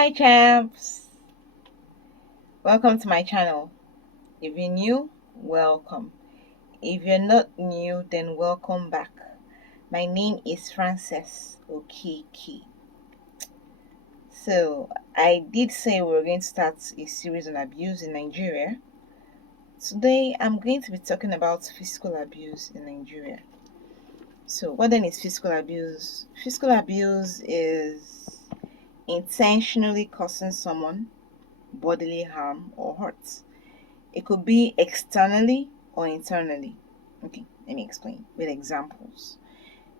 Hi champs! Welcome to my channel. If you're new, welcome. If you're not new, then welcome back. My name is Frances Okeke. So, I did say we were going to start a series on abuse in Nigeria. Today, I'm going to be talking about physical abuse in Nigeria. So, what then is physical abuse? Physical abuse is intentionally causing someone bodily harm or hurt. It could be externally or internally. Okay, let me explain with examples.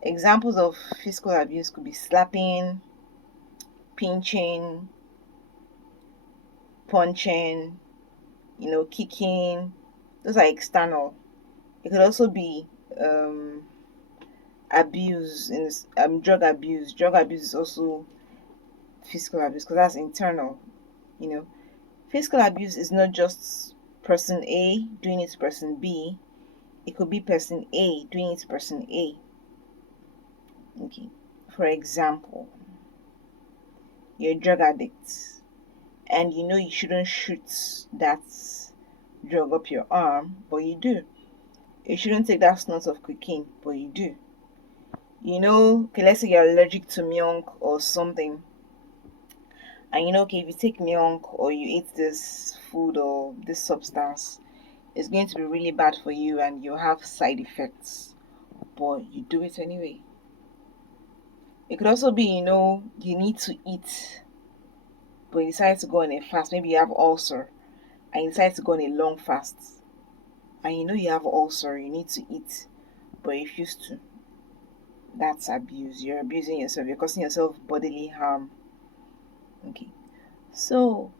Examples of physical abuse could be slapping, pinching, punching, kicking. Those are external. It could also be um, abuse in drug abuse. Drug abuse is also physical abuse because that's internal. You know, physical abuse is not just person A doing it to person B. It could be person A doing it to person A. Okay. For example, you're a drug addict and you know you shouldn't shoot that drug up your arm, but you do. You shouldn't take that snort of cocaine, but you do. Okay, let's say you're allergic to milk or something, and okay, if you take milk or you eat this food or this substance, it's going to be really bad for you and you'll have side effects, but you do it anyway. It could also be, you need to eat, but you decide to go on a fast. Maybe you have ulcer and you decide to go on a long fast. And you have ulcer, you need to eat, but you refuse to. That's abuse. You're abusing yourself. You're causing yourself bodily harm. Okay. So,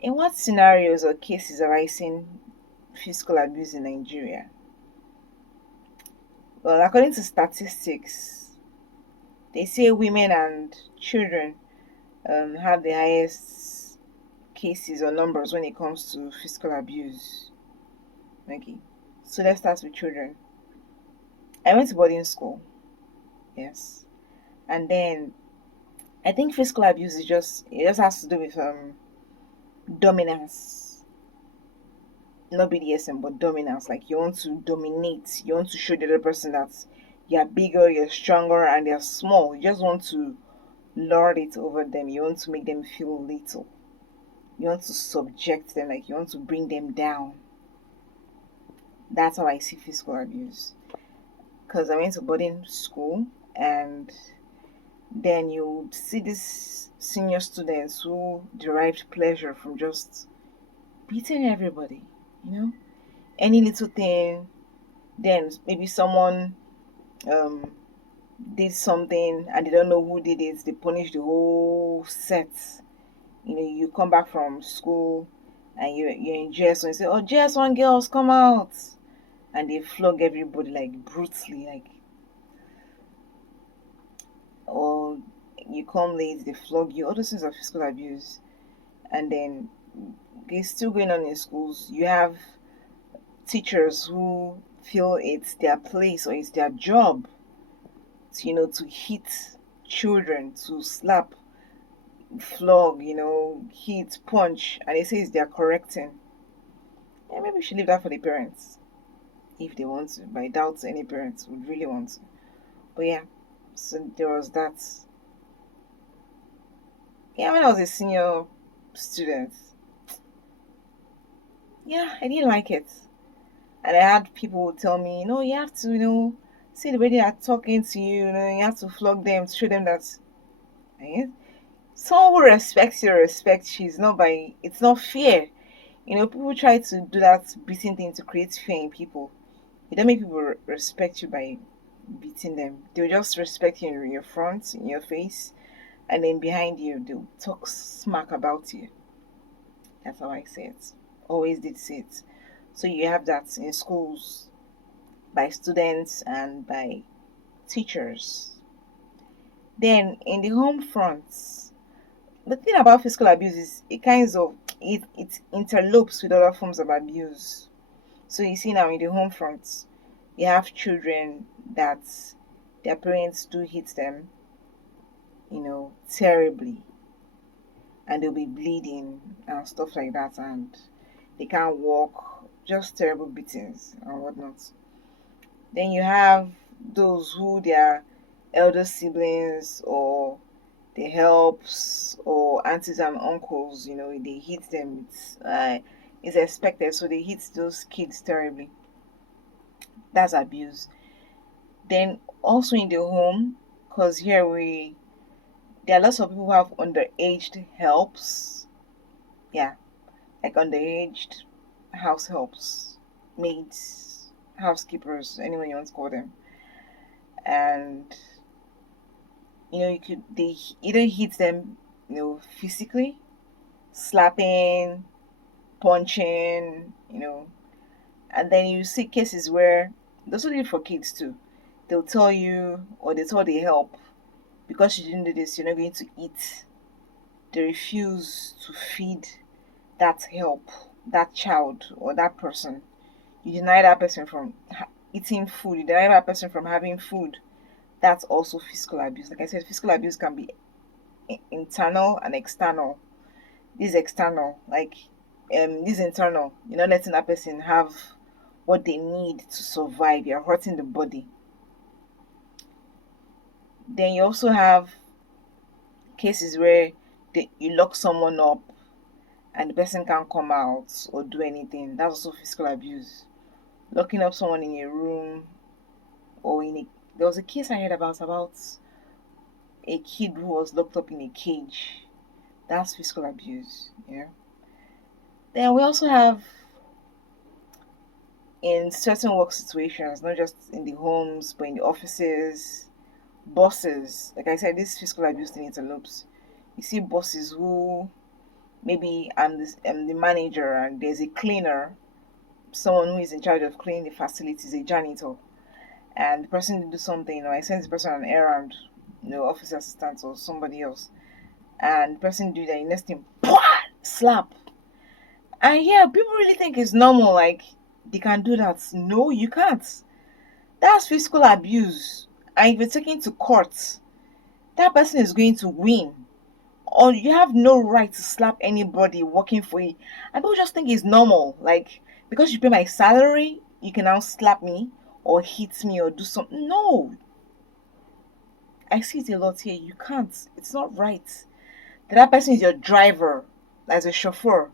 in what scenarios or cases have I seen physical abuse in Nigeria? Well, according to statistics, they say women and children have the highest cases or numbers when it comes to physical abuse. Okay, so let's start with children. I went to boarding school, yes, and then I think physical abuse it just has to do with dominance, not BDSM, but dominance. Like you want to dominate, you want to show the other person that you're bigger, you're stronger, and they're small. You just want to lord it over them. You want to make them feel little. You want to subject them, like you want to bring them down. That's how I see physical abuse. Because I went to boarding school, and then you see these senior students who derived pleasure from just beating everybody, you know, any little thing. Then maybe someone um, did something and they don't know who did it, they punish the whole set. You come back from school and you're in JS1, you say, "Oh, JS1 girls, come out!" And they flog everybody like brutally, like, or you come late, they flog you. All those things are physical abuse. And then it's still going on in schools. You have teachers who feel it's their place or it's their job to, to hit children, to slap, flog, hit, punch, and they say it's their correcting. Yeah, maybe we should leave that for the parents if they want to, but I doubt any parents would really want to. But yeah, so there was that. Yeah, when I was a senior student, yeah, I didn't like it. And I had people tell me, you have to, see the way they are talking to you, you have to flog them to show them that eh, someone who respects you respects you. It's not fair. People try to do that beating thing to create fear in people. You don't make people respect you by beating them. They'll just respect you in your front, in your face, and then behind you, they'll talk smack about you. That's how I say it. Always did say it. So you have that in schools by students and by teachers. Then in the home fronts, the thing about physical abuse is it interlopes with other forms of abuse. So you see now in the home fronts, you have children that their parents do hit them, terribly. and they'll be bleeding and stuff like that, and they can't walk, just terrible beatings and whatnot. Then you have those who their elder siblings or the helps or aunties and uncles, they hit them. It's expected, so they hit those kids terribly. That's abuse. Then also in the home, because here there are lots of people who have underaged helps. Yeah, like underaged house helps, maids, housekeepers, anyone you want to call them. And you could they either hit them, physically, slapping, punching, and then you see cases where those are for kids too. They'll tell you, or they tell the help, because you didn't do this, you're not going to eat. They refuse to feed that help, that child, or that person. You deny that person from eating food, you deny that person from having food. That's also physical abuse. Like I said, physical abuse can be internal and external. This is external, like this internal. You're not letting that person have what they need to survive. You're hurting the body. Then you also have cases where you lock someone up and the person can't come out or do anything. That's also physical abuse. Locking up someone in a room or in a there was a case I heard about a kid who was locked up in a cage. That's physical abuse. Then we also have in certain work situations, not just in the homes, but in the offices, bosses. Like I said, this physical abuse thing interlopes. You see bosses who maybe I'm the manager and there's a cleaner, someone who is in charge of cleaning the facilities, a janitor, and the person to do something, I send this person on an errand, office assistant or somebody else, and the person do that, next thing, slap. And yeah, people really think it's normal, like they can do that. No, you can't. That's physical abuse. And if you're taken to court, that person is going to win. Or you have no right to slap anybody working for you. And people just think it's normal. Like, because you pay my salary, you can now slap me or hit me or do something. No. I see it a lot here. You can't. It's not right. That person is your driver, as a chauffeur,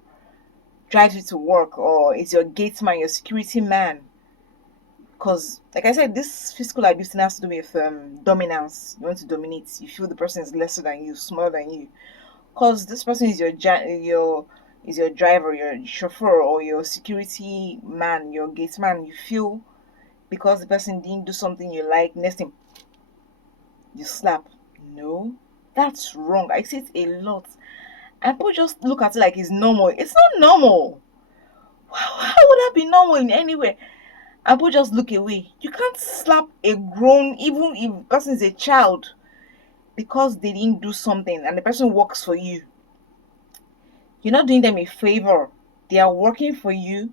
drives you to work, or is your gate man, your security man. Because, like I said, this physical abuse thing has to do with dominance. You want to dominate. You feel the person is lesser than you, smaller than you. Because this person is your driver, your chauffeur, or your security man, your gate man. You feel because the person didn't do something you like, next thing you slap. No, that's wrong. I see it a lot, and people just look at it like it's normal. It's not normal. How would that be normal in any way? And people just look away. You can't slap a grown, even if the person is a child, because they didn't do something and the person works for you. You're not doing them a favor. They are working for you.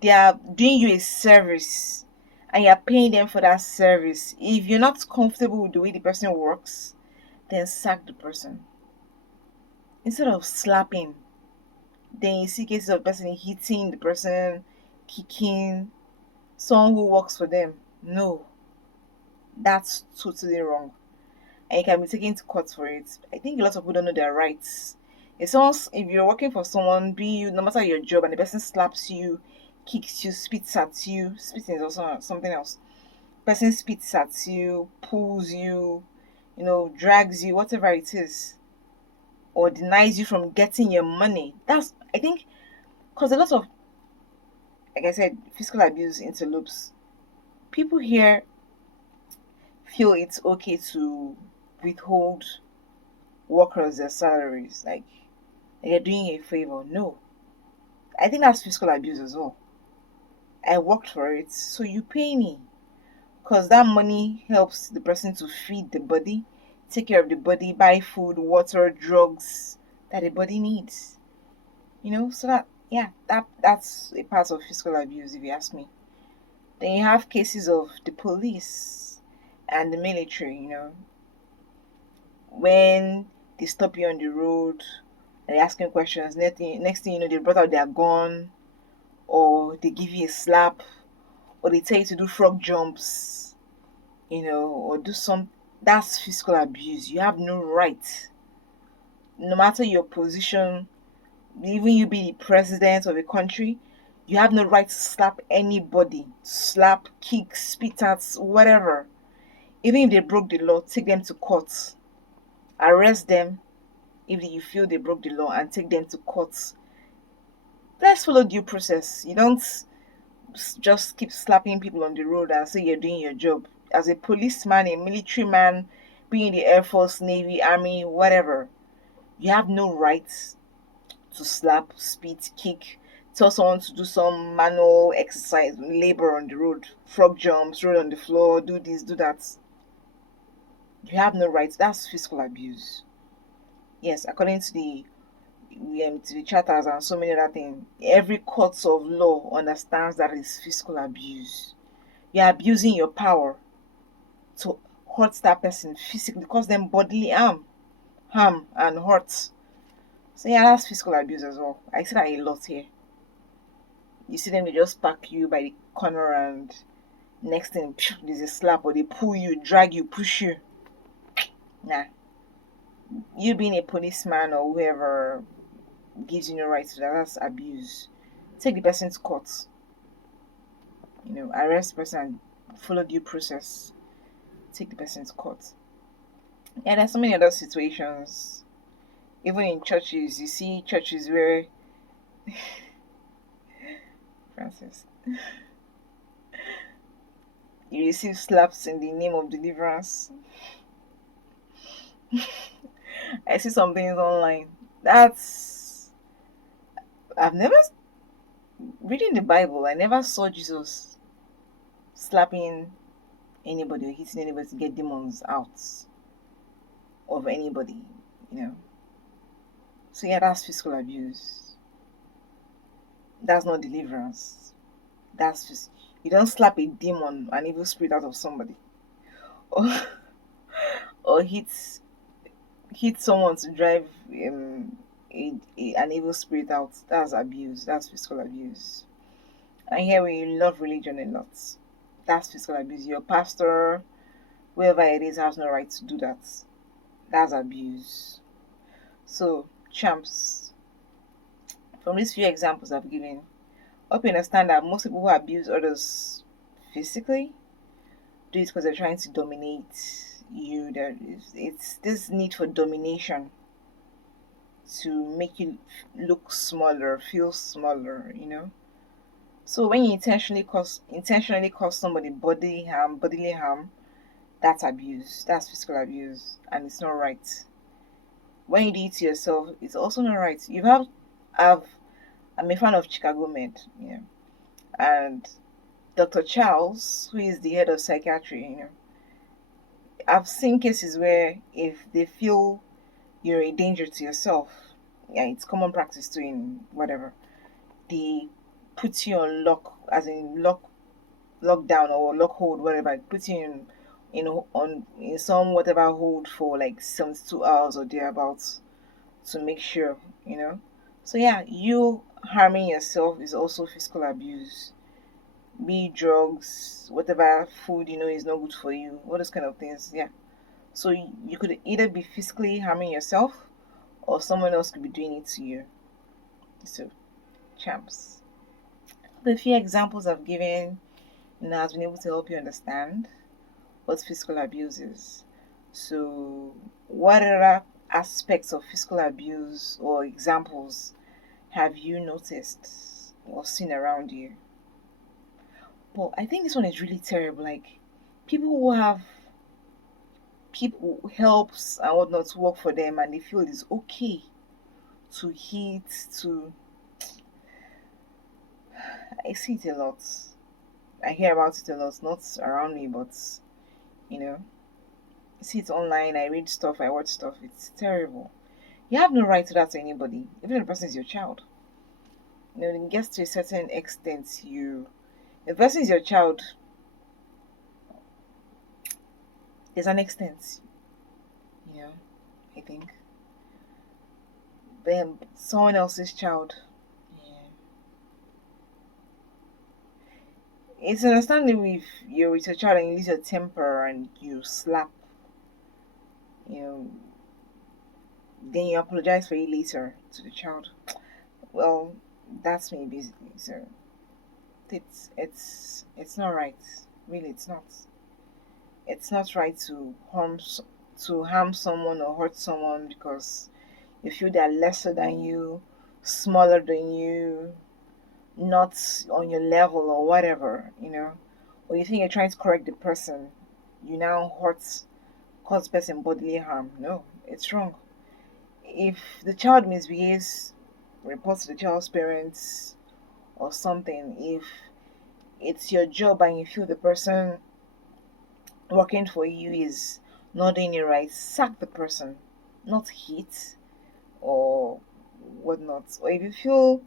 They are doing you a service. And you're paying them for that service. If you're not comfortable with the way the person works, then sack the person. Instead of slapping, then you see cases of person hitting the person, kicking someone who works for them. No, that's totally wrong. And you can be taken to court for it. I think a lot of people don't know their rights. If you're working for someone, be you no matter your job, and the person slaps you, kicks you, spits at you, spitting is also something else. Person spits at you, pulls you, drags you, whatever it is, or denies you from getting your money. That's I think because a lot of, like I said, physical abuse interlopes. People here feel it's okay to withhold workers their salaries, like you're doing a favor. No, I think that's physical abuse as well. I worked for it, so you pay me because that money helps the person to feed the body, take care of the body, buy food, water, drugs that the body needs. So that yeah, that's a part of physical abuse if you ask me. Then you have cases of the police and the military. When they stop you on the road, and they're asking questions. Next thing you know, they brought out their gun, or they give you a slap, or they tell you to do frog jumps, or do some. That's physical abuse. You have no right, no matter your position, even you be the president of a country, you have no right to slap anybody, slap, kick, spit at, whatever. Even if they broke the law, take them to court, arrest them if you feel they broke the law, and take them to court. Let's follow due process. You don't just keep slapping people on the road and say you're doing your job. As a policeman, a military man, being in the Air Force, Navy, Army, whatever, you have no right to slap, spit, kick, tell someone to do some manual exercise, labor on the road, frog jumps, roll on the floor, do this, do that. You have no right. That's physical abuse. Yes, according to the charters and so many other things, every court of law understands that is physical abuse. You're abusing your power to hurt that person physically, cause them bodily harm and hurt. So yeah, that's physical abuse as well. I see that a lot here. You see them, they just pack you by the corner, and next thing, there's a slap, or they pull you, drag you, push you. Nah. You being a policeman or whoever gives you no right to that, that's abuse. Take the person to court. Arrest the person and follow due process. Take the person to court. Yeah, there's so many other situations. Even in churches, you see churches where Francis, you receive slaps in the name of deliverance. I see some things online. I've never, reading the Bible, I never saw Jesus slapping anybody or hitting anybody to get demons out of anybody. So yeah, that's physical abuse. That's not deliverance. That's just, you don't slap a demon, an evil spirit out of somebody, or or hit someone to drive an evil spirit out. That's abuse. That's physical abuse. And here we love religion a lot. That's physical abuse. Your pastor, whoever it is, has no right to do that. That's abuse. So, champs, from these few examples I've given, I hope you understand that most people who abuse others physically do it because they're trying to dominate you. It's this need for domination to make you look smaller, feel smaller. So when you intentionally cause somebody bodily harm, that's abuse. That's physical abuse, and it's not right. When you do it to yourself, it's also not right. I'm a fan of Chicago Med, and Dr. Charles, who is the head of psychiatry. I've seen cases where if they feel you're a danger to yourself, yeah, it's common practice to in whatever, they put you on lock, as in lockdown or lock hold, whatever. It puts you in some whatever hold for like 72 hours or thereabouts to make sure. So yeah, you harming yourself is also physical abuse. Be drugs, whatever food is not good for you, all those kind of things. Yeah. So you could either be physically harming yourself, or someone else could be doing it to you. So, champs, the few examples I've given has been able to help you understand what physical abuse is. So, what other aspects of physical abuse or examples have you noticed or seen around you? Well, I think this one is really terrible. Like, people who have people who helps and whatnot to work for them, and they feel it's okay to hit, to. I see it a lot. I hear about it a lot, not around me, but you know, I see it online. I read stuff, I watch stuff. It's terrible. You have no right to that to anybody, even if the person is your child. It gets to a certain extent. If the person is your child, there's an extent. You know, I think someone else's child. Yeah. It's understandable if you're with your child and you lose your temper and you slap, you know, then you apologize for it later to the child. Well, that's me basically. So it's not right. Really, it's not. It's not right to harm someone or hurt someone because you feel they're lesser than you, smaller than you, not on your level or whatever, or you think you're trying to correct the person, you now cause person bodily harm. No, it's wrong. If the child misbehaves, report to the child's parents or something. If it's your job and you feel the person working for you is not doing it right, sack the person, not hit or whatnot. Or if you feel,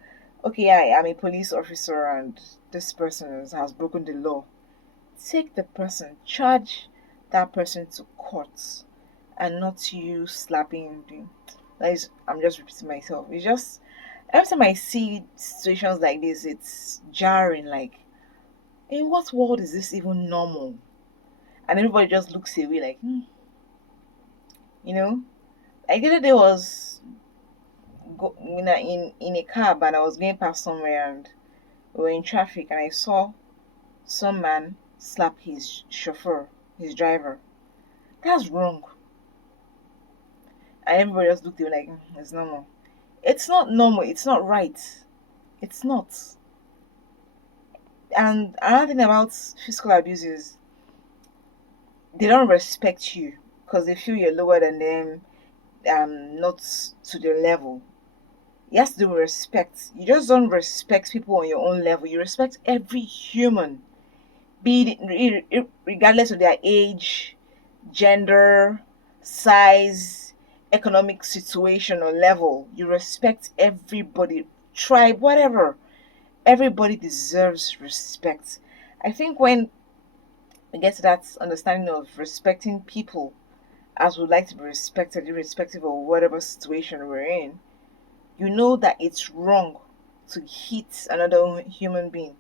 okay, I am a police officer and this person has broken the law, take the person, charge that person to court, and not you slapping him. That is, I'm just repeating myself. It's just every time I see situations like this, it's jarring. Like, in what world is this even normal? And everybody just looks away, like, you know. Like the other day was in a cab and I was going past somewhere and we were in traffic and I saw some man slap his chauffeur, his driver. That's wrong. And everybody just looked at me like, it's normal. It's not normal. It's not right. It's not. And another thing about physical abuse is they don't respect you because they feel you're lower than them, not to their level. It has to do with respect. You just don't respect people on your own level. You respect every human, be it regardless of their age, gender, size, economic situation or level. You respect everybody, tribe, whatever. Everybody deserves respect. I think when we get to that understanding of respecting people as we'd like to be respected, irrespective of whatever situation we're in, you know that it's wrong to hit another human being.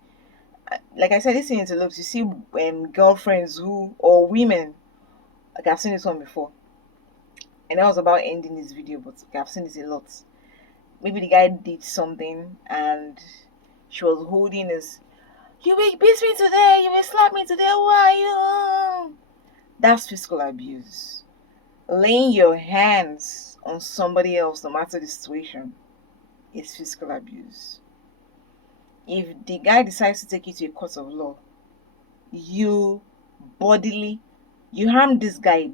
Like I said, this thing interlopes. You see, girlfriends who or women. Like I've seen this one before, and I was about ending this video, but like, I've seen this a lot. Maybe the guy did something, and she was holding his. You will beat me today. You will slap me today. Why you? That's physical abuse. Laying your hands on somebody else, no matter the situation, is physical abuse. If the guy decides to take you to a court of law, you bodily, you harm this guy,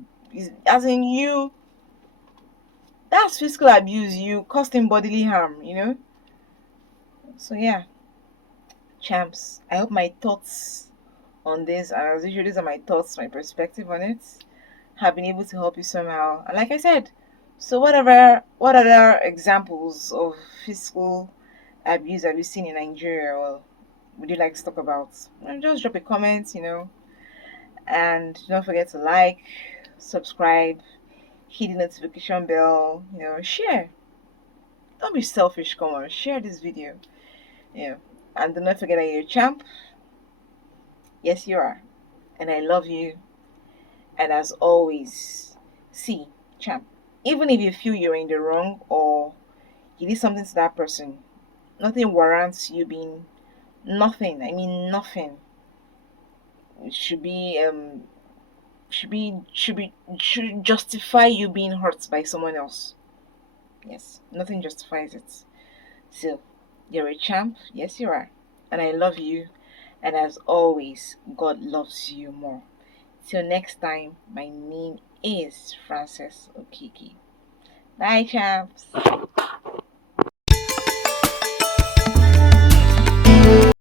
as in you, that's physical abuse. You caused him bodily harm. So yeah, champs, I hope my thoughts on this, and as usual, these are my thoughts, my perspective on it, have been able to help you somehow. And like I said, so what other examples of physical abuse have you seen in Nigeria, or would you like to talk about? Just drop a comment. And don't forget to like, subscribe, hit the notification bell, share. Don't be selfish, come on, share this video. Yeah. And do not forget that you're a champ. Yes, you are. And I love you. And as always, see, champ, even if you feel you're in the wrong or you did something to that person, nothing warrants you being nothing. I mean nothing. It should justify you being hurt by someone else. Yes, nothing justifies it. So, you're a champ. Yes, you are. And I love you. And as always, God loves you more. Till next time, my name is Frances Okeke. Bye, champs.